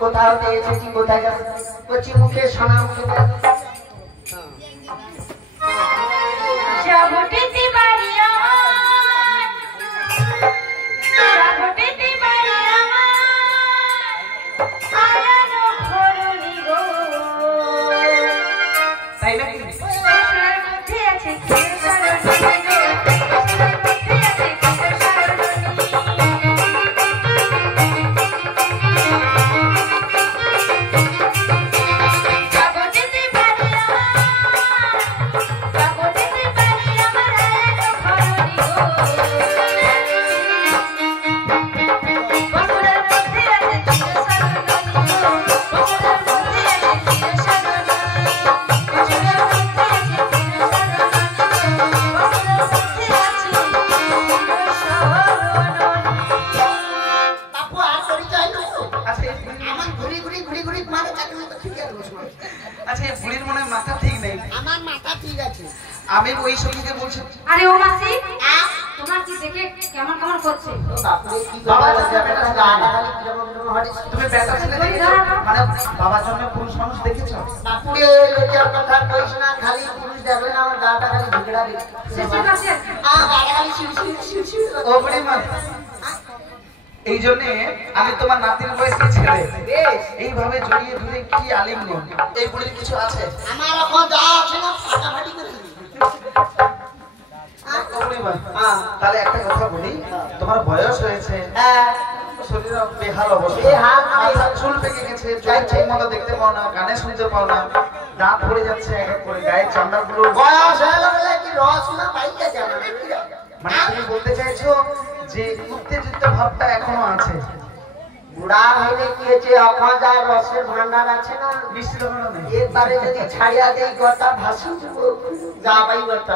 কোথাও এসেছি কোথায় যাচ্ছি মুখে শোনা আমি ওই সঙ্গীকে বলছি। আরে ও মাসি তোমার কি দেখে কেমন কেমন করছে? বাপরে কি বাবা বেটা গাড়ি কেমন হয় তুমি বেটা ছেলে দেখেছো মানে বাবার জন্য পুরুষ মানুষ দেখেছো? বাপুরে লোকের কথা কইছ না খালি পুরুষ দেখলে না আমার গাটা খালি ঝগড়া দিই শিশির মাসি গাড়ি খালি শিশির ও বড়ি মা এই জন্য আমি তোমার নাতির বয়সে ছেলে বেশ এইভাবে জড়িয়ে ধরে কি আলিঙ্গন এই বুড়ির কিছু আছে আমার এখন যা আছে না ফাটাফাটি করে তাহলে একটা কথা বলি তোমার বয়স হয়েছে শরীরে বেহাল অবস্থা চুল পেকে গেছে ঠিক মতো দেখতে পাও না কানে শুনতে পাও না দাঁত পড়ে যাচ্ছে এক এক করে গায়ের চামড়াগুলো বয়স হয়ে গেলে কি রস না পাইতে যাবে মানে তুমি বলতে চাইছো যে উত্তেজিত ভাবটা এখনো আছে বুড়া হইলে কি হয়েছে এখন যা রসের ভান্ডার আছে না মিষ্টি একবারে যদি ছাড়িয়া দেই গোটা ভাসি যা পাই গোটা